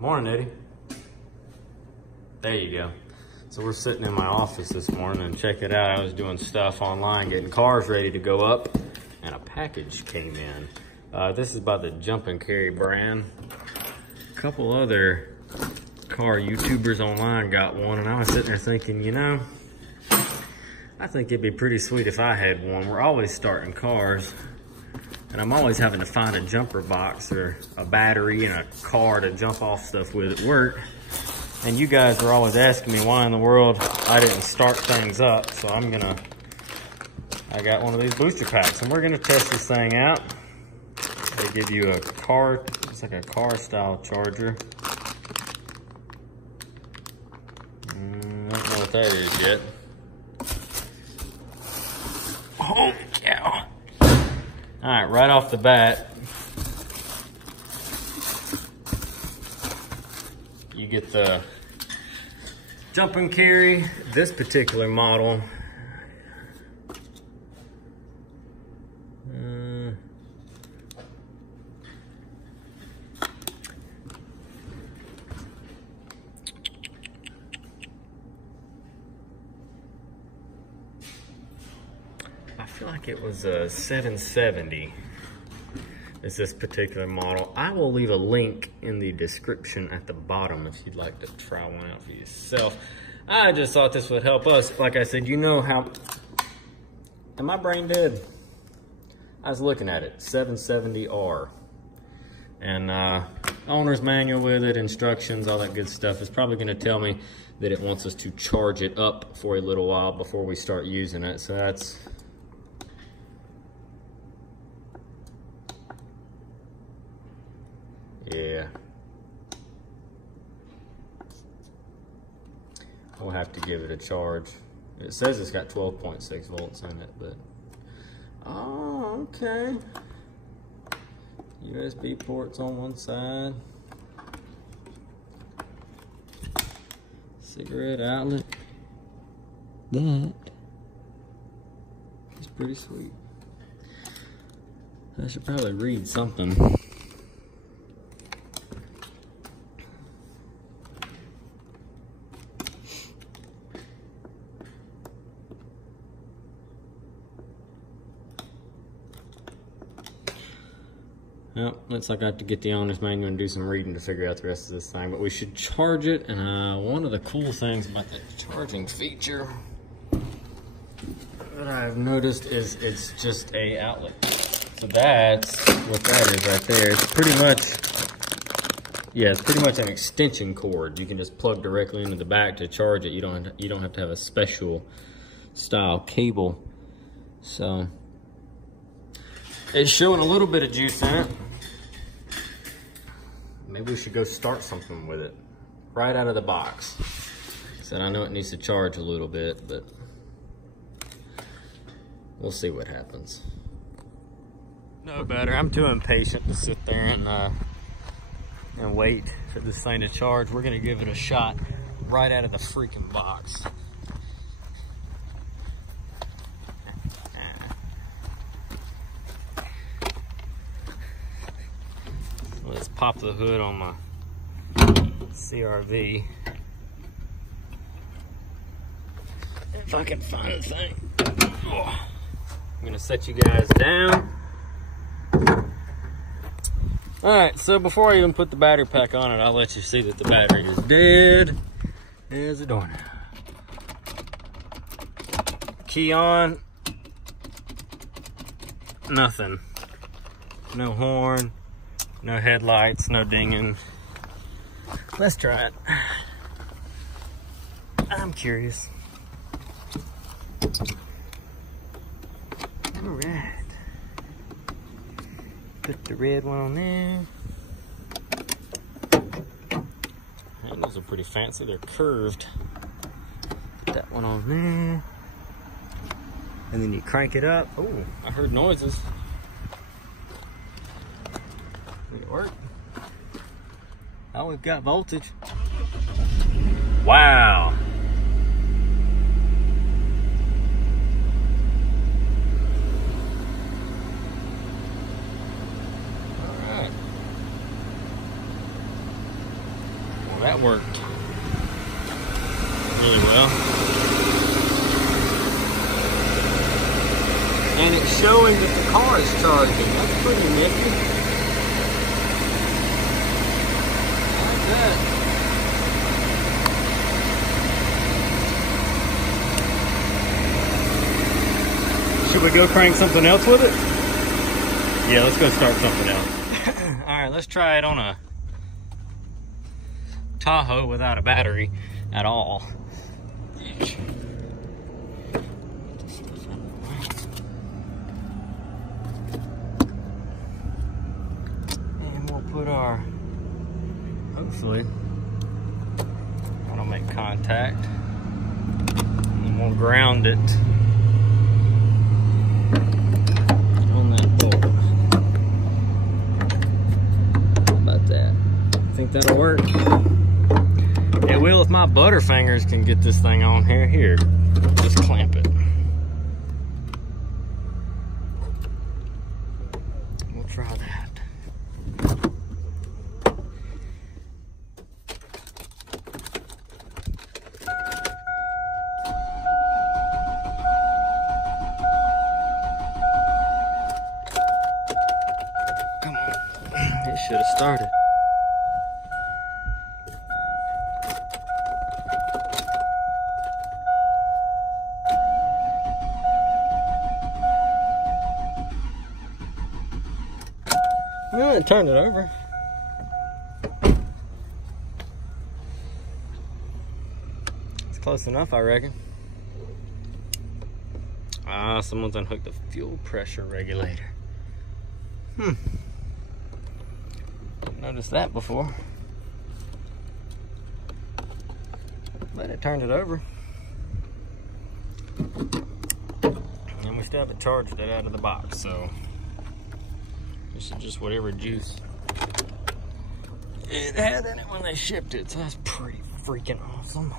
Morning, Eddie. There you go. So we're sitting in my office this morning, and check it out. I was doing stuff online, getting cars ready to go up, and a package came in. This is by the Jump and Carry brand. A couple other car YouTubers online got one, and I was sitting there thinking, you know, I think it'd be pretty sweet if I had one. We're always starting cars, and I'm always having to find a jumper box or a battery and a car to jump off stuff with at work. And you guys are always asking me why in the world I didn't start things up. So I got one of these booster packs, and we're gonna test this thing out. They give you a car, it's like a car style charger. I don't know what that is yet. Oh, yeah. All right, right off the bat, you get the Jump and Carry, this particular model. I feel like it was a 770 is this particular model. I will leave a link in the description at the bottom if you'd like to try one out for yourself. I just thought this would help us. Like I said, you know how, am my brain dead? I was looking at it, 770R. And owner's manual with it, instructions, all that good stuff. It's probably gonna tell me that it wants us to charge it up for a little while before we start using it. So that's, yeah. We'll have to give it a charge. It says it's got 12.6 volts in it, but, oh, okay. USB ports on one side. Cigarette outlet. That is pretty sweet. I should probably read something. Well, looks like I have to get the owner's manual and do some reading to figure out the rest of this thing, but we should charge it. And one of the cool things about the charging feature that I've noticed is it's just a outlet. So that's what that is right there. It's pretty much, yeah, it's pretty much an extension cord. You can just plug directly into the back to charge it. You don't have to have a special style cable. So it's showing a little bit of juice in it. Maybe we should go start something with it right out of the box. Said I know it needs to charge a little bit, but we'll see what happens. No better. I'm too impatient to sit there and wait for this thing to charge. We're gonna give it a shot right out of the freaking box. Let's pop the hood on my CRV. If I can find the thing. Oh. I'm gonna set you guys down. All right, so before I even put the battery pack on it, I'll let you see that the battery is dead as a doornail. Key on, nothing. No horn. No headlights, no dinging. Let's try it. I'm curious. All right. Put the red one on there. Handles are pretty fancy, they're curved. Put that one on there. And then you crank it up. Oh, I heard noises. It worked. Oh, we've got voltage. Wow. All right. That worked really well. And it's showing that the car is charging. That's pretty nifty. I like that. Should we go crank something else with it? Yeah, let's go start something else. All right, let's try it on a Tahoe without a battery at all. And we'll put our, hopefully, that'll make contact. And we'll ground it. Think that'll work. It will if my butterfingers can get this thing on here. Here, just clamp it. We'll try that. Come on. It should have started. Well, it turned it over. It's close enough, I reckon. Ah, someone's unhooked the fuel pressure regulator. Didn't notice that before. But it turned it over. And we still haven't charged it out of the box, so this is just whatever juice it had in it when they shipped it, so that's pretty freaking awesome.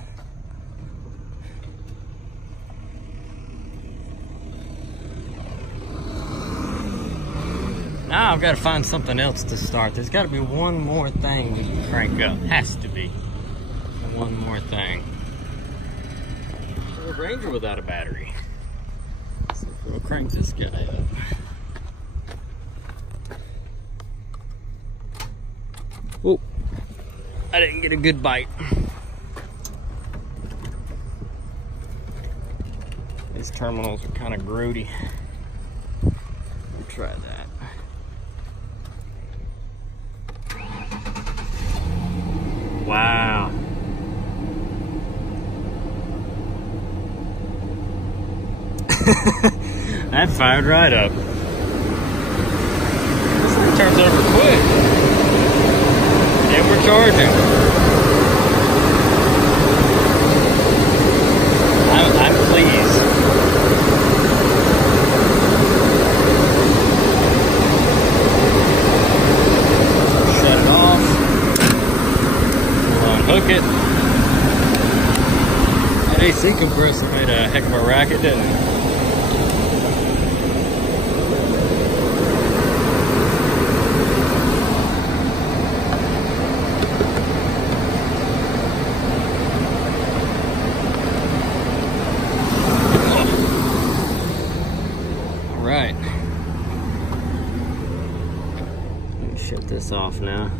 Now I've got to find something else to start. There's got to be one more thing we can crank up. Has to be one more thing. So a Ranger without a battery. So we'll crank this guy up. Oh, I didn't get a good bite. These terminals are kind of grody. We'll try that. Wow. That fired right up. This thing turns over quick. And we're charging. I'm pleased. Shut it off. We'll unhook it. That AC compressor made a heck of a racket, didn't it? Shut this off now.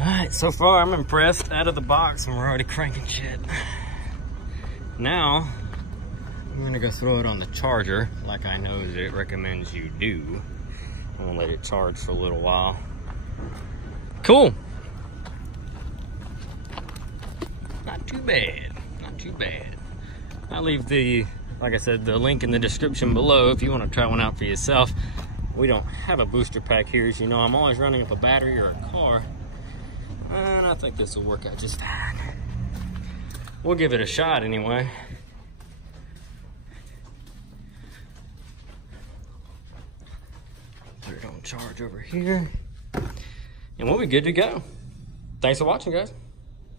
Alright, so far I'm impressed. Out of the box and we're already cranking shit. Now, I'm gonna go throw it on the charger like I know that it recommends you do. I'm gonna let it charge for a little while. Cool. Not too bad, not too bad. I'll leave the, like I said, the link in the description below if you want to try one out for yourself. We don't have a booster pack here, as you know. I'm always running up a battery or a car. And I think this will work out just fine. We'll give it a shot anyway. Put it on charge over here. And we'll be good to go. Thanks for watching, guys.